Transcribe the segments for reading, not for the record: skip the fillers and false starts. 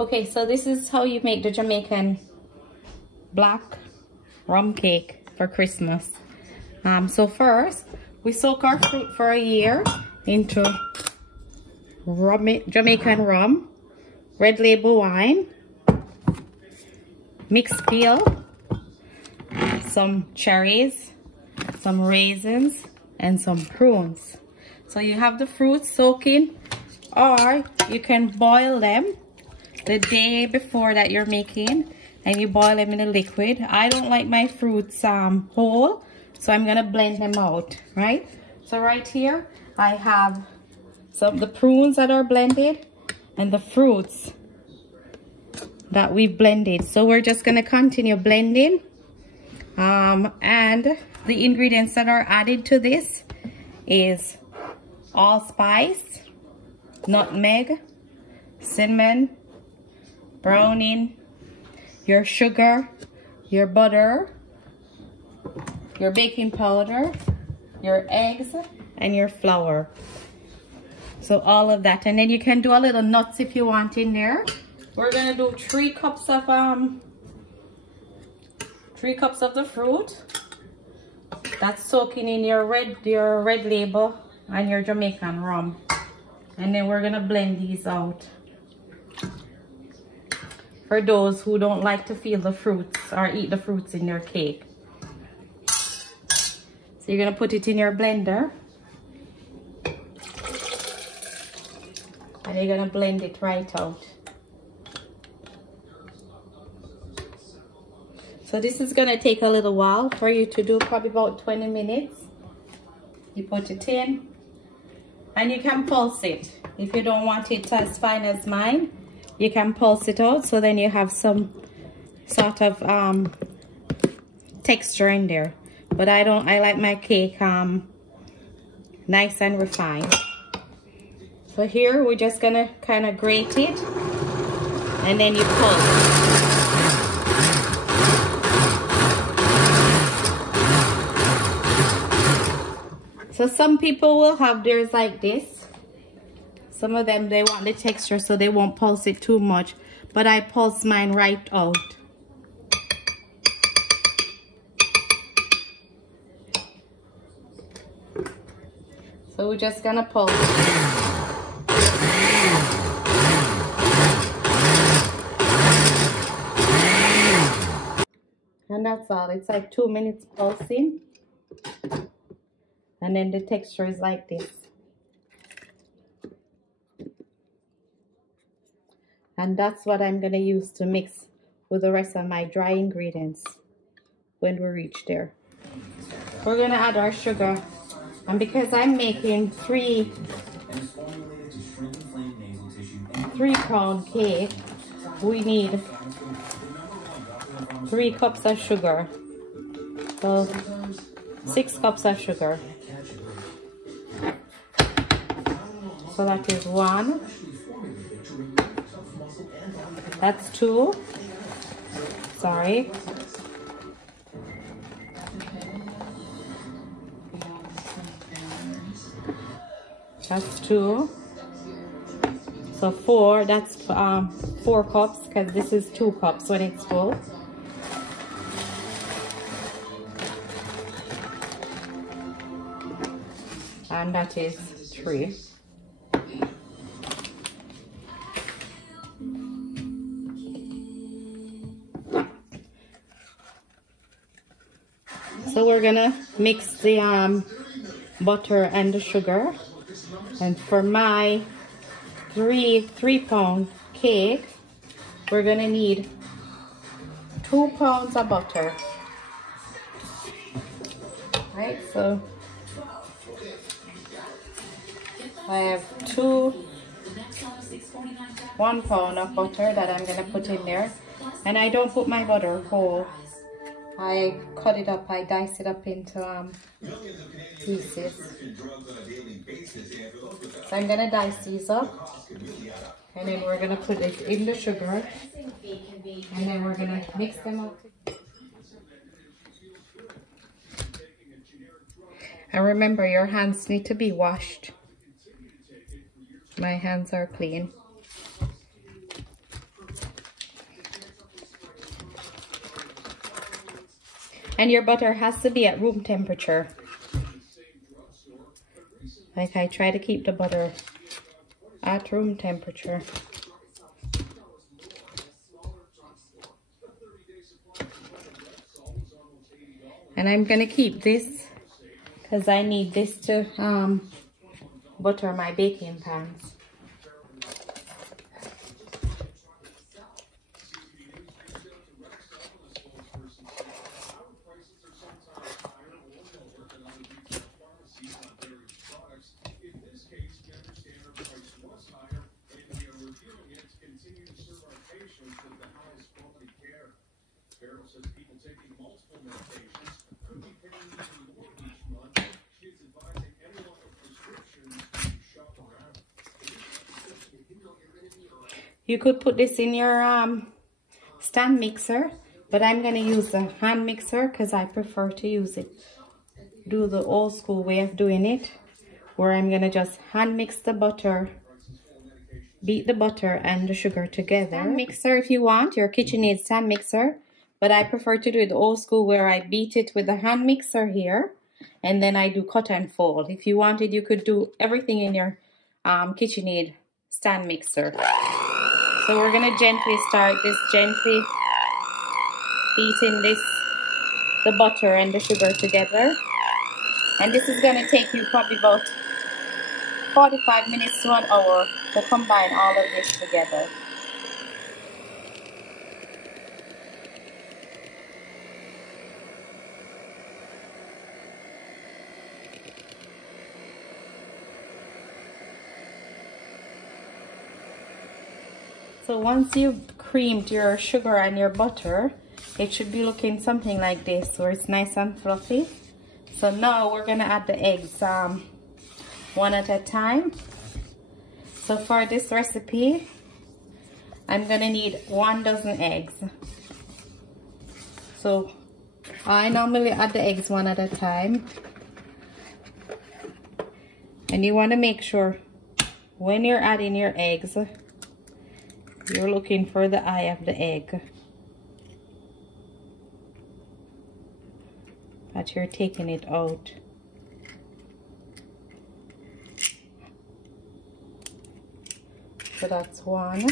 Okay, so this is how you make the Jamaican black rum cake for Christmas. So first, we soak our fruit for a year into Jamaican rum, red label wine, mixed peel, some cherries, some raisins, and some prunes. So you have the fruits soaking, or you can boil them the day before that you're making, and you boil them in a liquid. I don't like my fruits whole, so I'm gonna blend them out, right? So right here I have some of the prunes that are blended and the fruits that we've blended. So we're just gonna continue blending, and the ingredients that are added to this is allspice, nutmeg, cinnamon, browning, your sugar, your butter, your baking powder, your eggs, and your flour. So all of that, and then you can do a little nuts if you want in there. We're gonna do 3 cups of the fruit that's soaking in your red label and your Jamaican rum, and then we're gonna blend these out for those who don't like to feel the fruits or eat the fruits in your cake. So you're gonna put it in your blender and you're gonna blend it right out. So this is gonna take a little while for you to do, probably about 20 minutes. You put it in and you can pulse it. If you don't want it as fine as mine, you can pulse it out, so then you have some sort of texture in there. But I like my cake nice and refined. So here we're just gonna kind of grate it and then you pulse. So some people will have theirs like this. Some of them, they want the texture, so they won't pulse it too much. But I pulse mine right out. So we're just gonna pulse. And that's all. It's like 2 minutes pulsing. And then the texture is like this. And that's what I'm gonna use to mix with the rest of my dry ingredients when we reach there. We're gonna add our sugar. And because I'm making 3-pound cake, we need 3 cups of sugar. So 6 cups of sugar. So that is 1. That's 2. Sorry. That's 2. So 4. That's 4 cups, because this is 2 cups when it's full. And that is 3. So we're gonna mix the butter and the sugar. And for my 3-pound cake, we're gonna need 2 pounds of butter. Right, so I have 1 pound of butter that I'm gonna put in there. And I don't put my butter whole. I cut it up, I dice it up into pieces. So I'm gonna dice these up, and then we're gonna put it in the sugar, and then we're gonna mix them up. And remember, your hands need to be washed. My hands are clean. And your butter has to be at room temperature. Like I try to keep the butter at room temperature. And I'm gonna keep this because I need this to butter my baking pans. You could put this in your stand mixer, but I'm gonna use the hand mixer because I prefer to use it. Do the old school way of doing it, where I'm gonna just hand mix the butter, beat the butter and the sugar together. Stand mixer if you want, your KitchenAid stand mixer, but I prefer to do it the old school where I beat it with the hand mixer here, and then I do cut and fold. If you wanted, you could do everything in your KitchenAid stand mixer. So we're gonna gently start this, gently beating the butter and the sugar together. And this is gonna take you probably about 45 minutes to an hour to combine all of this together. So once you've creamed your sugar and your butter, it should be looking something like this, where it's nice and fluffy. So now we're gonna add the eggs one at a time. So for this recipe, I'm gonna need 1 dozen eggs. So I normally add the eggs one at a time. And you wanna make sure when you're adding your eggs, you're looking for the eye of the egg, that you're taking it out. So that's 1.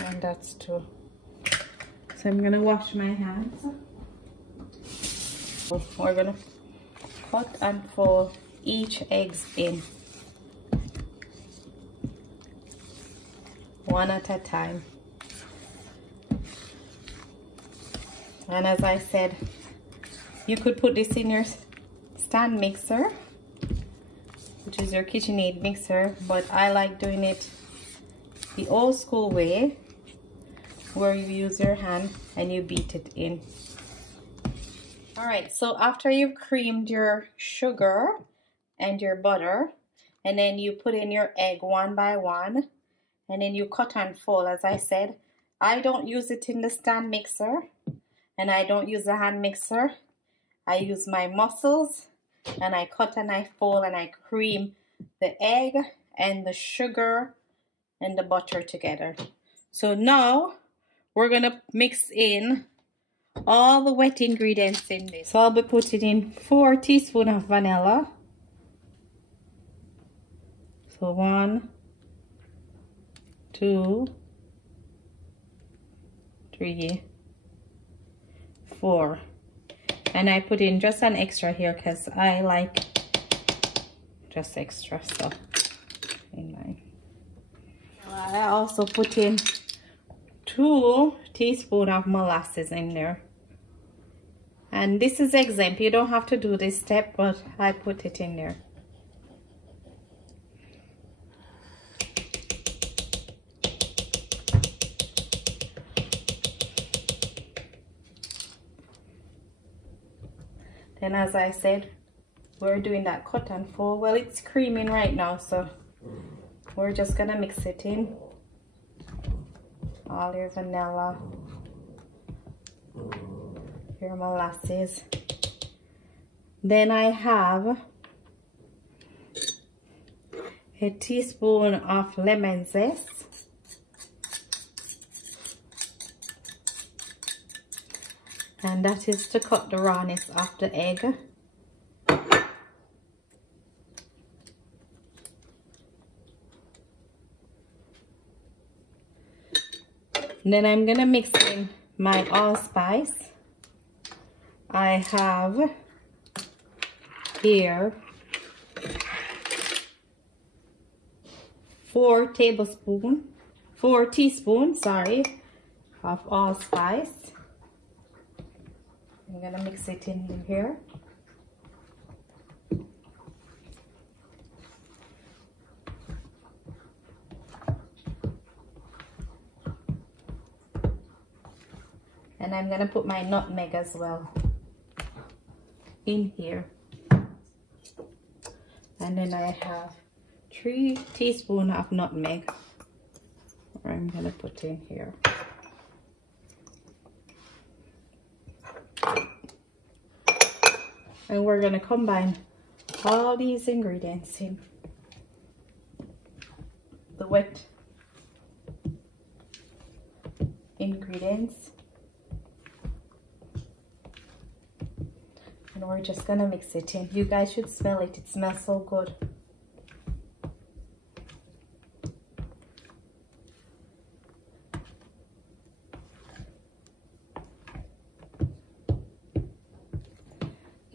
And that's 2. So I'm gonna wash my hands. We're gonna cut and fold each eggs in, one at a time. And as I said, you could put this in your stand mixer, which is your KitchenAid mixer, but I like doing it the old school way, where you use your hand and you beat it in. All right, so after you've creamed your sugar and your butter, and then you put in your egg one by one, and then you cut and fold. As I said, I don't use it in the stand mixer, and I don't use the hand mixer. I use my muscles, and I cut and I fold and I cream the egg and the sugar and the butter together. So now we're gonna mix in all the wet ingredients in this. So I'll be putting in 4 teaspoons of vanilla. So 1, 2, 3, 4. And I put in just an extra here because I like just extra stuff in mine. I also put in 2 teaspoons of molasses in there. And this is exempt. You don't have to do this step, but I put it in there. Then, as I said, we're doing that cut and fold. Well, it's creaming right now, so we're just gonna mix it in. all your vanilla, your molasses. Then I have a teaspoon of lemon zest. And that is to cut the rawness of the egg. Then I'm gonna mix in my allspice. I have here 4 teaspoons, of allspice. I'm gonna mix it in here. And I'm gonna put my nutmeg as well in here. And then I have 3 teaspoons of nutmeg, I'm gonna put in here. And we're gonna combine all these ingredients in the wet ingredients. And we're just gonna mix it in. You guys should smell it. It smells so good.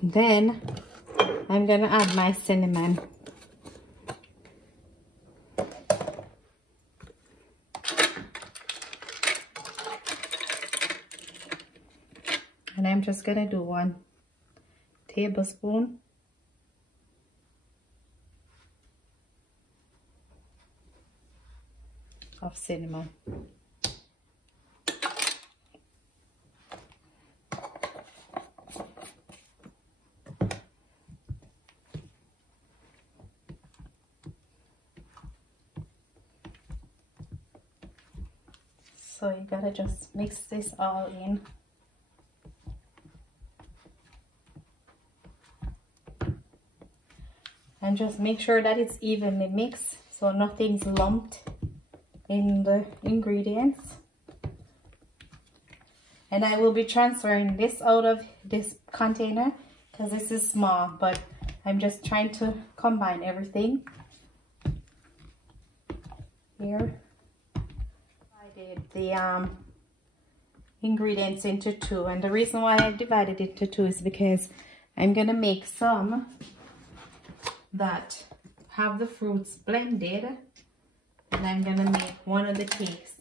Then I'm gonna add my cinnamon. And I'm just gonna do 1 tablespoon of cinnamon. So you gotta just mix this all in. And just make sure that it's evenly mixed so nothing's lumped in the ingredients. And I will be transferring this out of this container because this is small, but I'm just trying to combine everything here. The ingredients into 2, and the reason why I divided it into 2 is because I'm gonna make some that have the fruits blended, and I'm gonna make one of the cakes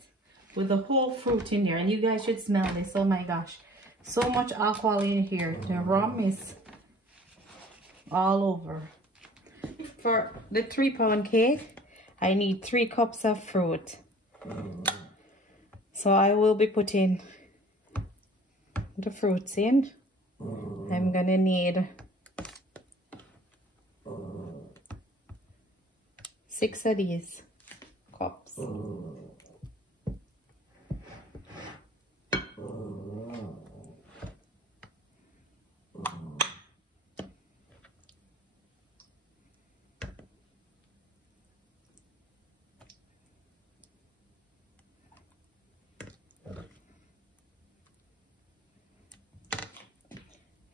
with the whole fruit in there. And you guys should smell this. Oh my gosh, so much alcohol in here. The rum is all over. For the 3-pound cake, I need 3 cups of fruit. So I will be putting the fruits in. I'm gonna need 6 of these cups.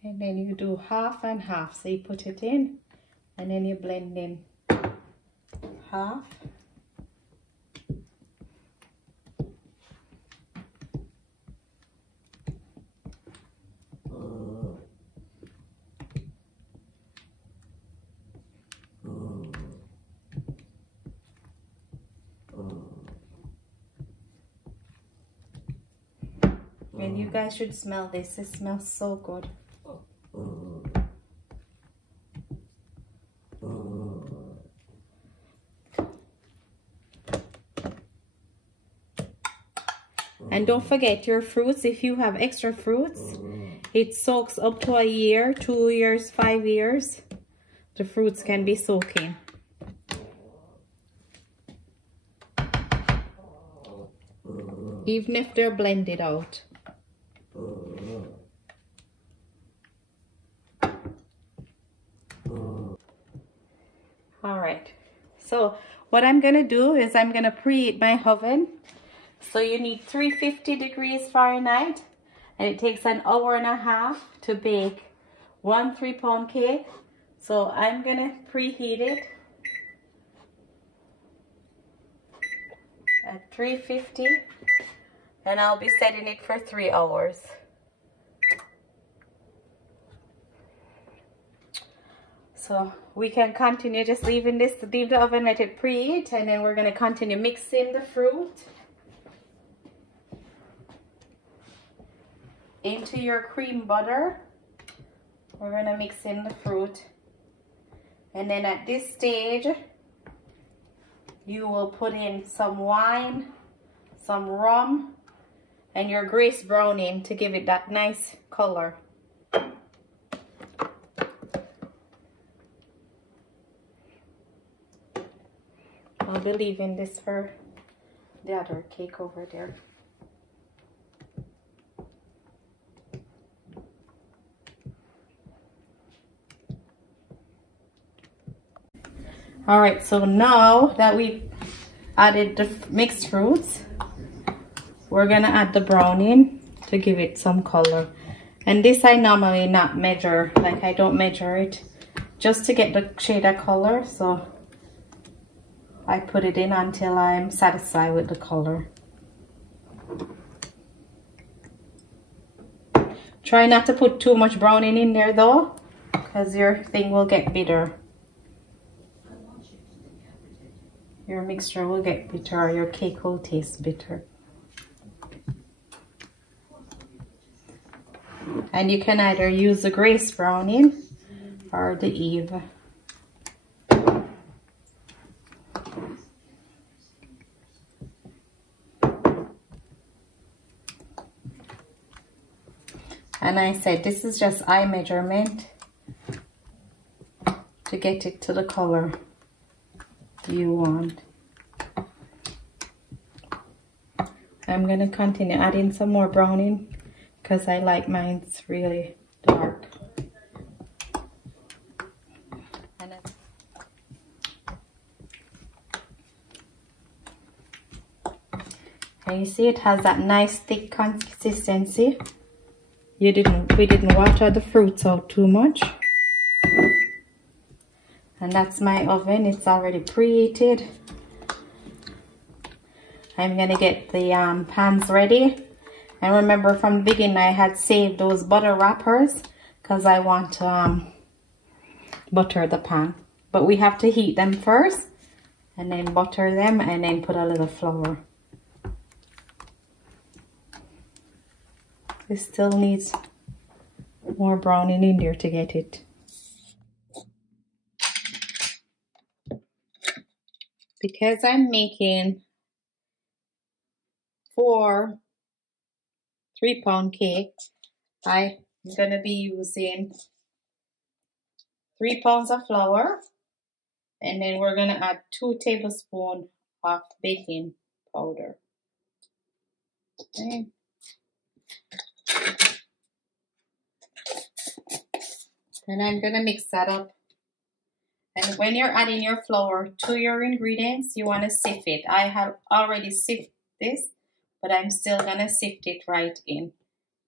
And then you do half and half. So you put it in and then you blend in half. And you guys should smell this. It smells so good. And don't forget your fruits. If you have extra fruits, it soaks up to 1 year, 2 years, 5 years. The fruits can be soaking. even if they're blended out. All right, so what I'm gonna do is I'm gonna preheat my oven. So you need 350 degrees Fahrenheit, and it takes an hour and a half to bake 1 3-pound cake. So I'm gonna preheat it at 350, and I'll be setting it for 3 hours. So we can continue just leave the oven, let it preheat, and then we're gonna continue mixing the fruit into your cream butter. We're gonna mix in the fruit, and then at this stage you will put in some wine, some rum, and your Grace browning to give it that nice color. I'll be leaving this for the other cake over there. All right, so now that we've added the mixed fruits, we're gonna add the browning to give it some color. And this I normally not measure, like I don't measure it, just to get the shade of color. So I put it in until I'm satisfied with the color. Try not to put too much browning in there though, because your thing will get bitter. Your mixture will get bitter, or your cake will taste bitter. And you can either use the Grace browning or the Eve. And I said this is just eye measurement to get it to the color you want. I'm going to continue adding some more browning because I like mine's really dark. And you see it has that nice thick consistency. We didn't water the fruits out too much. And that's my oven. It's already preheated. I'm gonna get the pans ready. And remember from the beginning I had saved those butter wrappers because I want to butter the pan. But we have to heat them first and then butter them and then put a little flour. This still needs more browning in there to get it. Because I'm making 4 3-pound cakes, I'm gonna be using 3 pounds of flour, and then we're gonna add 2 tablespoons of baking powder. Okay. And I'm gonna mix that up. And when you're adding your flour to your ingredients, you want to sift it. I have already sifted this, but I'm still going to sift it right in.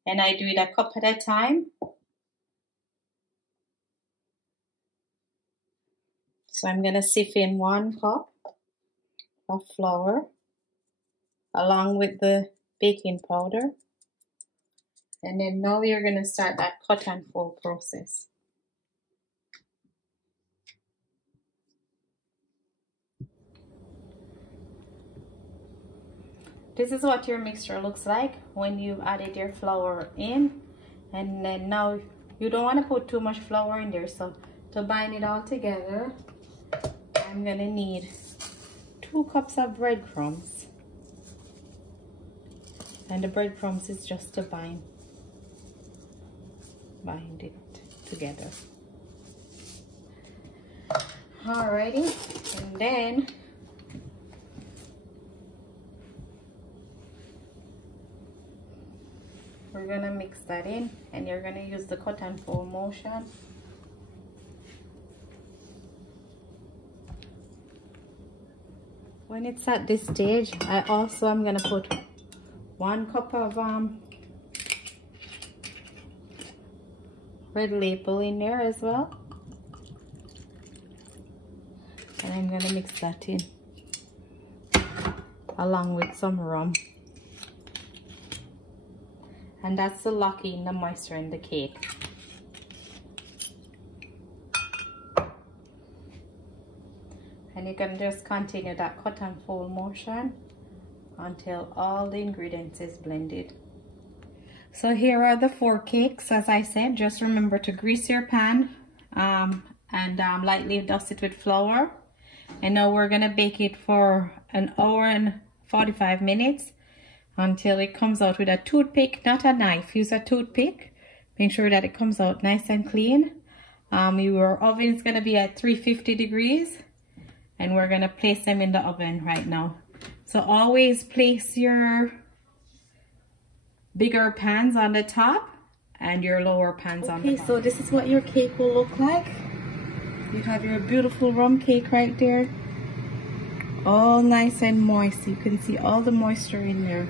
And I do it a cup at a time. So I'm going to sift in 1 cup of flour along with the baking powder. And then now you're going to start that cut and fold process. This is what your mixture looks like when you've added your flour in. And then now you don't want to put too much flour in there. So to bind it all together, I'm going to need 2 cups of breadcrumbs. And the breadcrumbs is just to bind it together. Alrighty, and then We're gonna mix that in, and you're gonna use the cut and fold motion. When it's at this stage, I also am gonna put 1 cup of red label in there as well, and I'm gonna mix that in along with some rum, and that's to lock in the moisture in the cake. And you can just continue that cut and fold motion until all the ingredients is blended. So here are the 4 cakes. As I said, just remember to grease your pan and lightly dust it with flour. And now we're gonna bake it for 1 hour and 45 minutes until it comes out with a toothpick, not a knife. Use a toothpick. Make sure that it comes out nice and clean. Your oven is gonna be at 350 degrees. And we're gonna place them in the oven right now. So always place your bigger pans on the top and your lower pans on the bottom. So this is what your cake will look like. You have your beautiful rum cake right there. All nice and moist. You can see all the moisture in there.